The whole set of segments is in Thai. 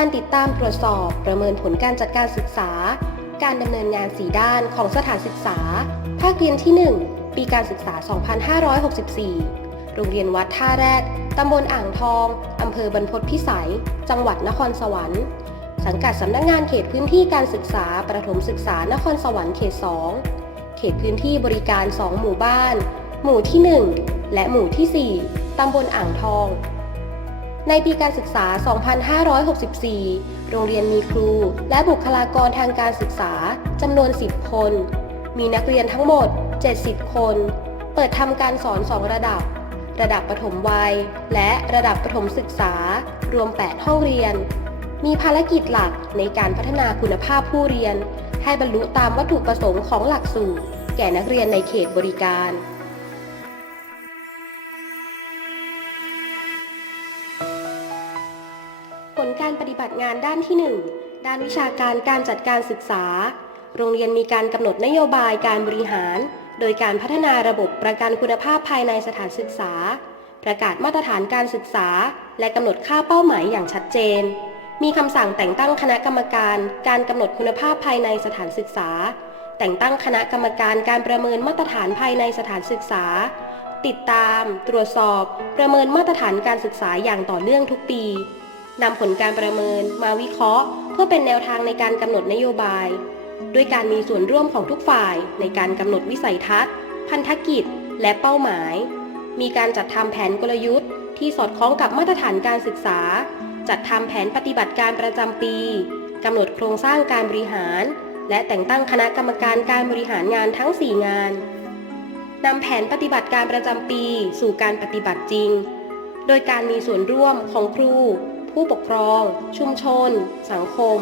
การติดตามตรวจสอบประเมินผลการจัดการศึกษา การดำเนินงาน4ด้านของสถานศึกษา ภาคเรียนที่ 1 ปีการศึกษา 2564 โรงเรียนวัดท่าแรดตำบลอ่างทอง อำเภอบรรพตพิสัย จังหวัดนครสวรรค์ สังกัดสำนักงานเขตพื้นที่การศึกษาประถมศึกษานครสวรรค์เขต 2 เขตพื้นที่บริการ 2 หมู่บ้าน หมู่ที่ 1 และหมู่ที่ 4ตำบลอ่างทอง ในปีการศึกษา 2564 โรงเรียนมีครู และบุคลากรทางการศึกษาจำนวน 10 คน มีนักเรียนทั้งหมด 70 คน เปิดทำการสอน 2 ระดับ ระดับประถมวัย และระดับประถมศึกษา รวม 8 ห้องเรียน มีภารกิจหลักในการพัฒนาคุณภาพผู้เรียน ให้บรรลุตามวัตถุประสงค์ของหลักสูตร แก่นักเรียนในเขตบริการ งานด้านที่ 1 ด้านวิชาการการจัดการศึกษา โรงเรียนมีการกำหนดนโยบายการบริหาร โดยการพัฒนาระบบประกันคุณภาพภายในสถานศึกษา ประกาศมาตรฐานการศึกษา และกำหนดค่าเป้าหมายอย่างชัดเจน มีคำสั่งแต่งตั้งคณะกรรมการ การกำหนดคุณภาพภายในสถานศึกษา แต่งตั้งคณะกรรมการการประเมินมาตรฐานภายในสถานศึกษา ติดตาม ตรวจสอบ ประเมินมาตรฐานการศึกษาอย่างต่อเนื่องทุกปี นำผลการประเมินมาวิเคราะห์ เพื่อเป็นแนวทางในการกำหนดนโยบาย ด้วยการมีส่วนร่วมของทุกฝ่ายในการกำหนดวิสัยทัศน์ พันธกิจ และเป้าหมาย มีการจัดทำแผนกลยุทธ์ ที่สอดคล้องกับมาตรฐานการศึกษา จัดทำแผนปฏิบัติการประจำปีกำหนดโครงสร้างการบริหาร และแต่งตั้งคณะกรรมการการบริหารงานทั้ง 4 งานนำแผนปฏิบัติการประจำปี สู่การปฏิบัติจริง โดยการมีส่วนร่วมของครู ผู้ปกครอง ชุมชน สังคม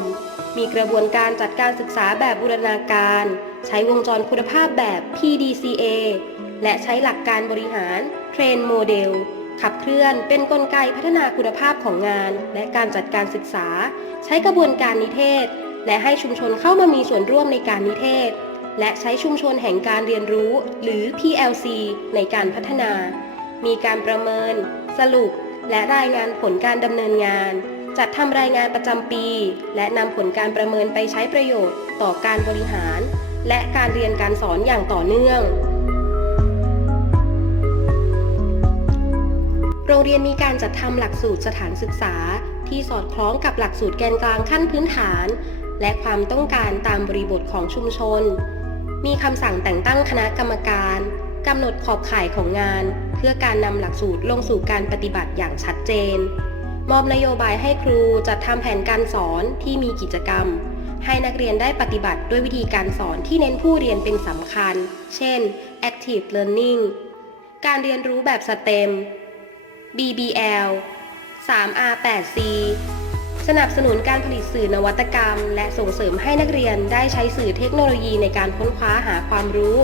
มีกระบวนการจัดการศึกษาแบบบูรณาการ ใช้วงจรคุณภาพแบบ PDCA และใช้หลักการบริหารเทรนโมเดลขับเคลื่อนเป็นนกลไกพัฒนาคุณภาพของงาน และการจัดการศึกษา ใช้กระบวนการนิเทศ และให้ชุมชนเข้ามามีส่วนร่วมในการนิเทศ และใช้ชุมชนแห่งการเรียนรู้ หรือ PLC ในการพัฒนา มีการประเมิน สรุป และรายงานผลการดำเนินงาน จัดทำรายงานประจำปี และนำผลการประเมินไปใช้ประโยชน์ต่อการบริหาร และการเรียนการสอนอย่างต่อเนื่องโรงเรียนมีการจัดทำหลักสูตรสถานศึกษา ที่สอดคล้องกับหลักสูตรแกนกลางขั้นพื้นฐาน และความต้องการตามบริบทของชุมชน มีคำสั่งแต่งตั้งคณะกรรมการกำหนดขอบข่ายของงาน เพื่อการนำหลักสูตรลงสู่การปฏิบัติอย่างชัดเจน มอบนโยบายให้ครูจัดทำแผนการสอนที่มีกิจกรรม ให้นักเรียนได้ปฏิบัติด้วยวิธีการสอนที่เน้นผู้เรียนเป็นสำคัญ เช่น active learning การเรียนรู้แบบสเต็ม BBL 3R8C สนับสนุนการผลิตสื่อนวัตกรรม และส่งเสริมให้นักเรียนได้ใช้สื่อเทคโนโลยีในการค้นคว้าหาความรู้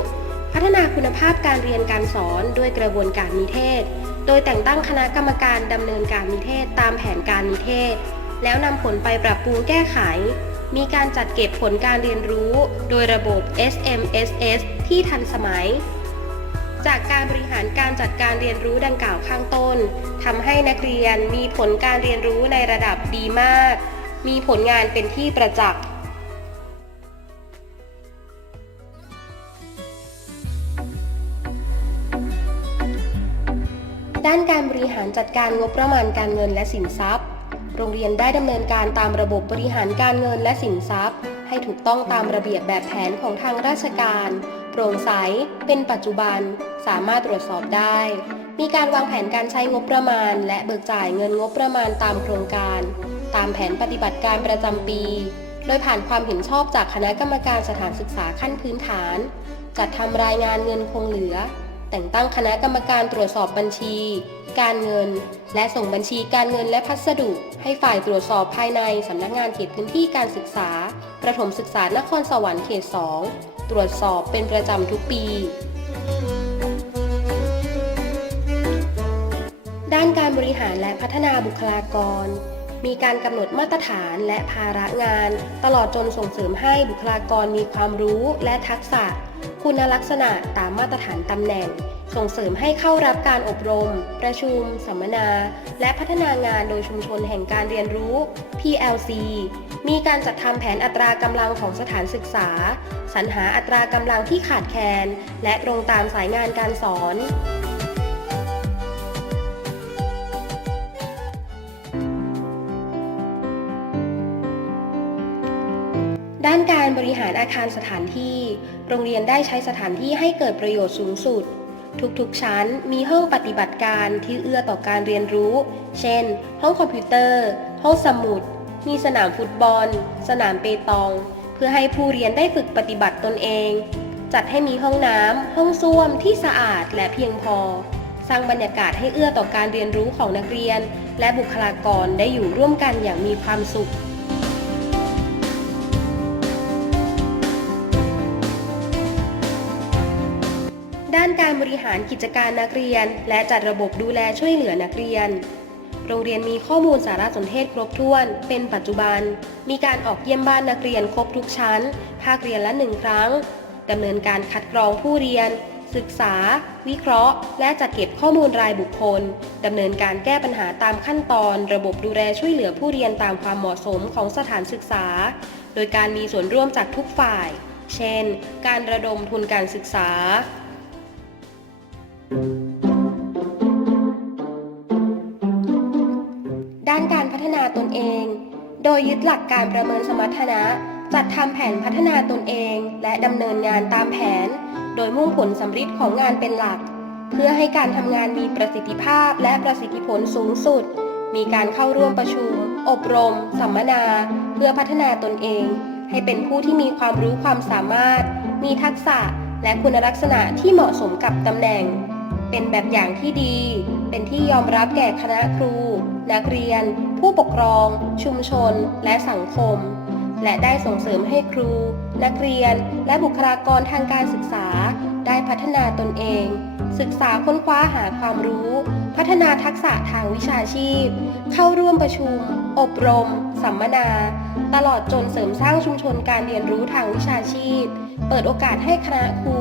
พัฒนาคุณภาพการเรียนการสอนด้วยกระบวนการนิเทศ โดยแต่งตั้งคณะกรรมการดำเนินการนิเทศตามแผนการนิเทศ แล้วนำผลไปปรับปรุงแก้ไข มีการจัดเก็บผลการเรียนรู้ โดยระบบ SMSS ที่ทันสมัย จากการบริหารการจัดการเรียนรู้ดังกล่าวข้างต้นทำให้นักเรียนมีผลการเรียนรู้ในระดับดีมาก มีผลงานเป็นที่ประจักษ์ ด้านการบริหารจัดการงบประมาณการเงินและสินทรัพย์ โรงเรียนได้ดำเนินการตามระบบบริหารการเงินและสินทรัพย์ ให้ถูกต้องตามระเบียบแบบแผนของทางราชการ โปร่งใส เป็นปัจจุบัน สามารถตรวจสอบได้ มีการวางแผนการใช้งบประมาณ และเบิกจ่ายเงินงบประมาณตามโครงการ ตามแผนปฏิบัติการประจำปี โดยผ่านความเห็นชอบจากคณะกรรมการสถานศึกษาขั้นพื้นฐาน จัดทำรายงานเงินคงเหลือ แต่งตั้งคณะกรรมการตรวจสอบบัญชี การเงิน และส่งบัญชีการเงินและพัสดุ ให้ฝ่ายตรวจสอบภายในสำนักงานเขตพื้นที่การศึกษา ประถมศึกษานครสวรรค์เขต 2 ตรวจสอบเป็นประจำทุกปี ด้านการบริหารและพัฒนาบุคลากร มีการกำหนดมาตรฐานและภาระงาน ตลอดจนส่งเสริมให้บุคลากรมีความรู้และทักษะ คุณลักษณะตามมาตรฐานตำแหน่ง ส่งเสริมให้เข้ารับการอบรม ประชุม สัมมนา และพัฒนางานโดยชุมชนแห่งการเรียนรู้ PLC มีการจัดทำแผนอัตรากำลังของสถานศึกษา สรรหาอัตรากำลังที่ขาดแคลนและตรงตามสายงานการสอน ด้านการบริหารอาคารสถานที่ โรงเรียนได้ใช้สถานที่ให้เกิดประโยชน์สูงสุด ทุกๆ ชั้นมีห้องปฏิบัติการที่เอื้อต่อการเรียนรู้ เช่น ห้องคอมพิวเตอร์ ห้องสมุด มีสนามฟุตบอล สนามเปตอง เพื่อให้ผู้เรียนได้ฝึกปฏิบัติตนเอง จัดให้มีห้องน้ำ ห้องส้วมที่สะอาดและเพียงพอ สร้างบรรยากาศให้เอื้อต่อการเรียนรู้ของนักเรียน และบุคลากรได้อยู่ร่วมกันอย่างมีความสุข ด้านการบริหารกิจการนักเรียน และจัดระบบดูแลช่วยเหลือนักเรียน โรงเรียนมีข้อมูลสารสนเทศครบถ้วน เป็นปัจจุบัน มีการออกเยี่ยมบ้านนักเรียนครบทุกชั้น ภาคเรียนละหนึ่งครั้งดำเนินการคัดกรองผู้เรียน ศึกษา วิเคราะห์ และจัดเก็บข้อมูลรายบุคคลดำเนินการแก้ปัญหาตามขั้นตอน ระบบดูแลช่วยเหลือผู้เรียนตามความเหมาะสมของสถานศึกษา โดยการมีส่วนร่วมจากทุกฝ่าย เช่น การระดมทุนการศึกษา ด้านการพัฒนาตนเอง โดยยึดหลักการประเมินสมรรถนะ จัดทำแผนพัฒนาตนเอง และดำเนินงานตามแผน โดยมุ่งผลสำฤทธิ์ของงานเป็นหลัก เพื่อให้การทำงานมีประสิทธิภาพและประสิทธิผลสูงสุด มีการเข้าร่วมประชุม อบรม สัมมนา เพื่อพัฒนาตนเอง ให้เป็นผู้ที่มีความรู้ความสามารถ มีทักษะและคุณลักษณะที่เหมาะสมกับตำแหน่ง เป็นแบบอย่างที่ดี เป็นที่ยอมรับแก่คณะครู นักเรียน ผู้ปกครอง ชุมชน และสังคม และได้ส่งเสริมให้ครู นักเรียน และบุคลากรทางการศึกษา ได้พัฒนาตนเอง ศึกษาค้นคว้าหาความรู้ พัฒนาทักษะทางวิชาชีพ เข้าร่วมประชุม อบรม สัมมนา ตลอดจนเสริมสร้างชุมชนการเรียนรู้ทางวิชาชีพ เปิดโอกาสให้คณะครู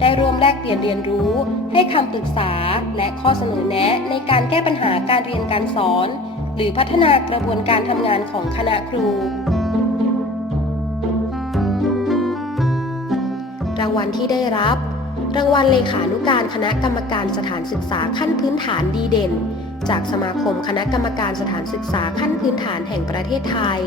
ได้ร่วมแลกเปลี่ยนเรียนรู้ ให้คำปรึกษาและข้อเสนอแนะในการแก้ปัญหาการเรียนการสอน หรือพัฒนากระบวนการทำงานของคณะครู รางวัลที่ได้รับ รางวัลเลขานุการคณะกรรมการสถานศึกษาขั้นพื้นฐานดีเด่น จากสมาคมคณะกรรมการสถานศึกษาขั้นพื้นฐานแห่งประเทศไทย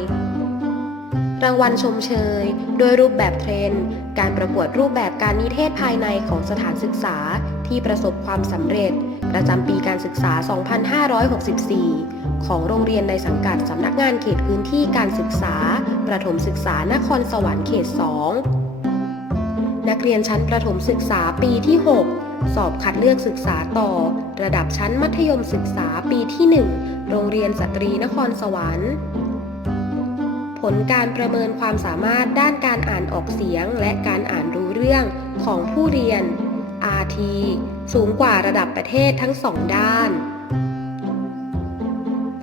รางวัลชมเชย โดยรูปแบบเทรนด์ การประกวดรูปแบบการนิเทศภายในของสถานศึกษาที่ประสบความสำเร็จ ประจำปีการศึกษา 2564 ของโรงเรียนในสังกัดสำนักงานเขตพื้นที่การศึกษา ประถมศึกษานครสวรรค์เขต 2 นักเรียนชั้นประถมศึกษาปีที่ 6 สอบคัดเลือกศึกษาต่อ ระดับชั้นมัธยมศึกษาปีที่ 1 โรงเรียนสตรีนครสวรรค์ ลการประเมินความสามารถด้านการอ่านออกเสียง และการอ่านรู้เรื่องของผู้เรียน RT สูงกว่าระดับประเทศทั้งสองด้าน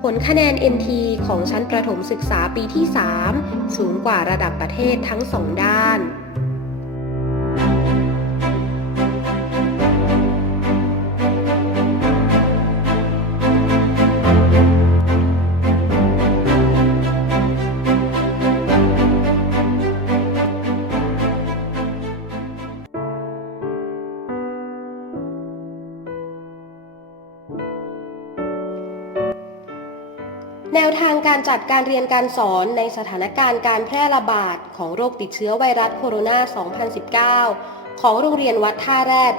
ผลคะแนน NT ของชั้นประถมศึกษาปีที่ 3 สูงกว่าระดับประเทศทั้งสองด้าน การจัดการเรียนการสอนในสถานการณ์การแพร่ระบาดของโรคติดเชื้อไวรัสโคโรนา 2019 ของโรงเรียนวัดท่าแรด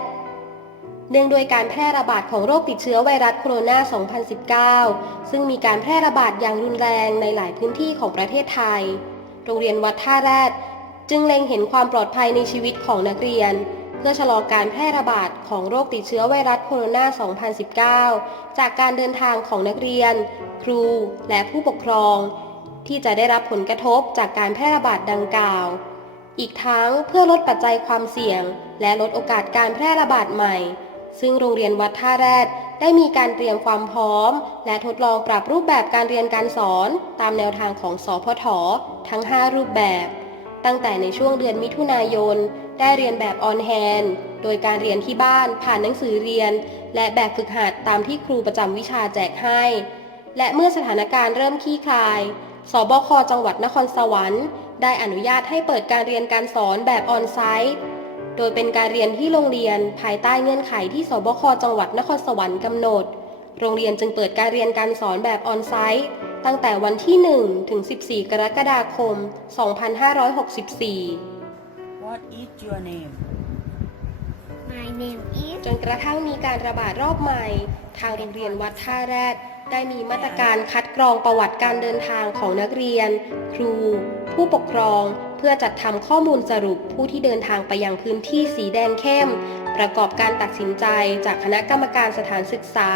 เนื่องโดวยการแพร่ระบาดของโรคติดเชื้อไวรัสโคโรนา 2019 ซึ่งมีการแพร่ระบาดอย่างรุนแรงในหลายพื้นที่ของประเทศไทย โรงเรียนวัดท่าแรด จึงเล็งเห็นความปลอดภัยในชีวิตของนักเรียน พื่อชะลอการแพร่ระบาดของโรคติดเชื้อไวรัสโคโรนา 2019 จากการเดินทางของนักเรียน ครู และผู้ปกครอง ที่จะได้รับผลกระทบจากการแพร่ระบาดดังกล่าว อีกทั้งเพื่อลดปัจจัยความเสี่ยง และลดโอกาสการแพร่ระบาดใหม่ ซึ่งโรงเรียนวัดท่าแรดได้มีการเตรียมความพร้อม และทดลองปรับรูปแบบการเรียนการสอน ตามแนวทางของสพททั้ง 5 รูปแบบ ตั้งแต่ในช่วงเดือนมิถุนายน ได้เรียนแบบออนแฮนโดยการเรียนที่บ้านผ่านหนังสือเรียน และแบบฝึกหัดตามที่ครูประจำวิชาแจกให้ และเมื่อสถานการณ์เริ่มคลี่คลาย สบคจังหวัดนครสวรรค์ ได้อนุญาตให้เปิดการเรียนการสอนแบบออนไซต์ โดยเป็นการเรียนที่โรงเรียนภายใต้เงื่อนไขที่สบคจังหวัดนครสวรรค์กำหนด โรงเรียนจึงเปิดการเรียนการสอนแบบออนไซต์ตั้งแต่วันที่ 1 ถึง 14 กรกฎาคม 2564 What is your name? My name is จนกระทั่งมีการระบาดรอบใหม่ ทางโรงเรียนวัดท่าแรด ได้มีมาตรการคัดกรองประวัติการเดินทางของนักเรียน ครู ผู้ปกครอง เพื่อจัดทำข้อมูลสรุปผู้ที่เดินทางไปยังพื้นที่สีแดงเข้ม ประกอบการตัดสินใจจากคณะกรรมการสถานศึกษา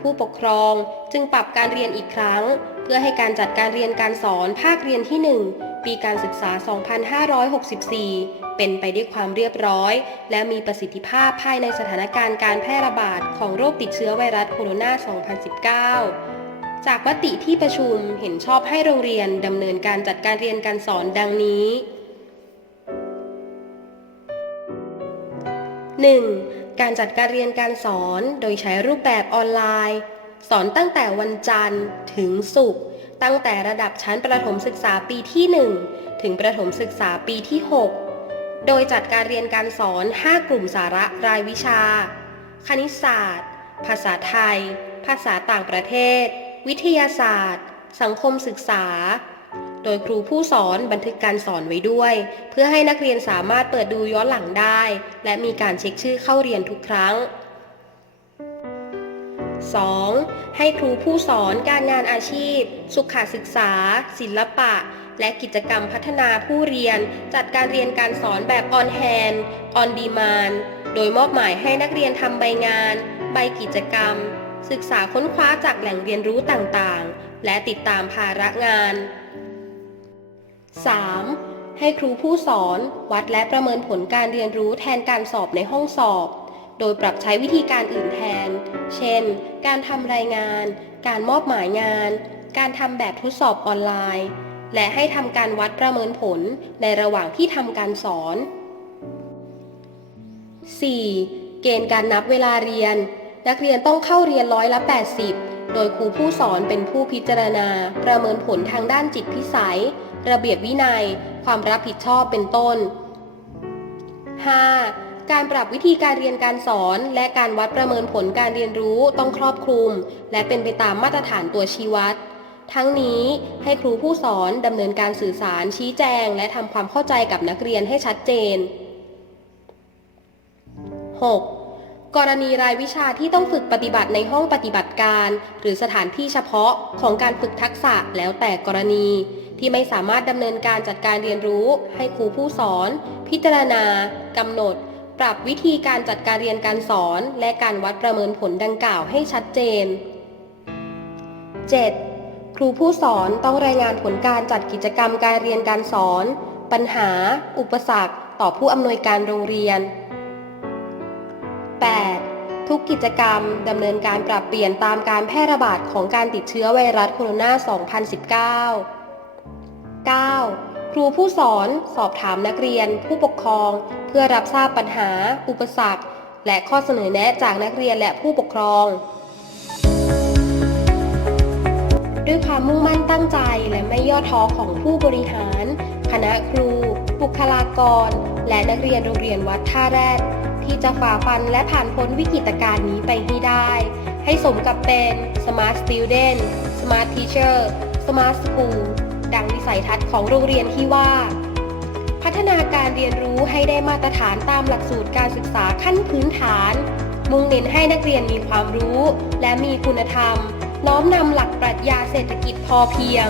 ผู้ปกครอง จึงปรับการเรียนอีกครั้ง เพื่อให้การจัดการเรียนการสอนภาคเรียนที่ 1 ปีการศึกษา 2564 เป็นไปด้วยความเรียบร้อย และมีประสิทธิภาพภายในสถานการณ์การแพร่ระบาดของโรคติดเชื้อไวรัสโคโรนา 2019 จากมติที่ประชุมเห็นชอบให้โรงเรียนดำเนินการจัดการเรียนการสอนดังนี้ 1. การจัดการเรียนการสอนโดยใช้รูปแบบออนไลน์ สอนตั้งแต่วันจันทร์ถึงศุกร์ ตั้งแต่ระดับชั้นประถมศึกษาปีที่ 1 ถึงประถมศึกษาปีที่ 6 โดยจัดการเรียนการสอน 5 กลุ่มสาระรายวิชา คณิตศาสตร์ ภาษาไทย ภาษาต่างประเทศ วิทยาศาสตร์ สังคมศึกษา โดยครูผู้สอนบันทึกการสอนไว้ด้วย เพื่อให้นักเรียนสามารถเปิดดูย้อนหลังได้ และมีการเช็คชื่อเข้าเรียนทุกครั้ง 2. ให้ครูผู้สอนการงานอาชีพ สุขศึกษา ศิลปะ และกิจกรรมพัฒนาผู้เรียน จัดการเรียนการสอนแบบออนแฮนด์ออนดีมานโดยมอบหมายให้นักเรียนทำใบงาน ใบกิจกรรม ศึกษาค้นคว้าจากแหล่งเรียนรู้ต่างๆ และติดตามภาระงาน 3. ให้ครูผู้สอน วัดและประเมินผลการเรียนรู้แทนการสอบในห้องสอบ โดยปรับใช้วิธีการอื่นแทน เช่น การทำรายงาน การมอบหมายงาน การทำแบบทดสอบออนไลน์ และให้ทำการวัดประเมินผลในระหว่างที่ทำการสอน 4. เกณฑ์การนับเวลาเรียน นักเรียนต้องเข้าเรียนร้อยละ 80 โดยครูผู้สอนเป็นผู้พิจารณา ประเมินผลทางด้านจิตพิสัย ระเบียบวินัย ความรับผิดชอบเป็นต้น 5. การปรับวิธีการเรียนการสอน และการวัดประเมินผลการเรียนรู้ต้องครอบคลุม และเป็นไปตามมาตรฐานตัวชี้วัด ทั้งนี้ให้ครูผู้สอนดำเนินการสื่อสาร ชี้แจง และทำความเข้าใจกับนักเรียนให้ชัดเจน 6. กรณีรายวิชาที่ต้องฝึกปฏิบัติในห้องปฏิบัติการ หรือสถานที่เฉพาะของการฝึกทักษะแล้วแต่กรณีที่ไม่สามารถดำเนินการจัดการเรียนรู้ ให้ครูผู้สอน พิจารณากำหนด ปรับวิธีการจัดการเรียนการสอนและการวัดประเมินผลดังกล่าวให้ชัดเจน 7. ครูผู้สอนต้องรายงานผลการจัดกิจกรรมการเรียนการสอน ปัญหา อุปสรรค ต่อผู้อำนวยการโรงเรียน 8. ทุกกิจกรรมดำเนินการปรับเปลี่ยนตามการแพร่ระบาดของการติดเชื้อไวรัสโคโรนา 2019 9. ครูผู้สอนสอบถามนักเรียน ผู้ปกครอง เพื่อรับทราบปัญหา อุปสรรค และข้อเสนอแนะจากนักเรียนและผู้ปกครอง ด้วยความมุ่งมั่นตั้งใจและไม่ย่อท้อของผู้บริหาร คณะครู บุคลากร และนักเรียนโรงเรียนวัดท่าแรดที่จะฝ่าฟันและผ่านพ้นวิกฤตการณ์นี้ไปให้ได้ ให้สมกับเป็น Smart Student Smart Teacher Smart School ดังวิสัยทัศน์ของโรงเรียนที่ว่า พัฒนาการเรียนรู้ให้ได้มาตรฐานตามหลักสูตรการศึกษาขั้นพื้นฐาน มุ่งเน้นให้นักเรียนมีความรู้ และมีคุณธรรม น้อมนำหลักปรัชญาเศรษฐกิจพอเพียง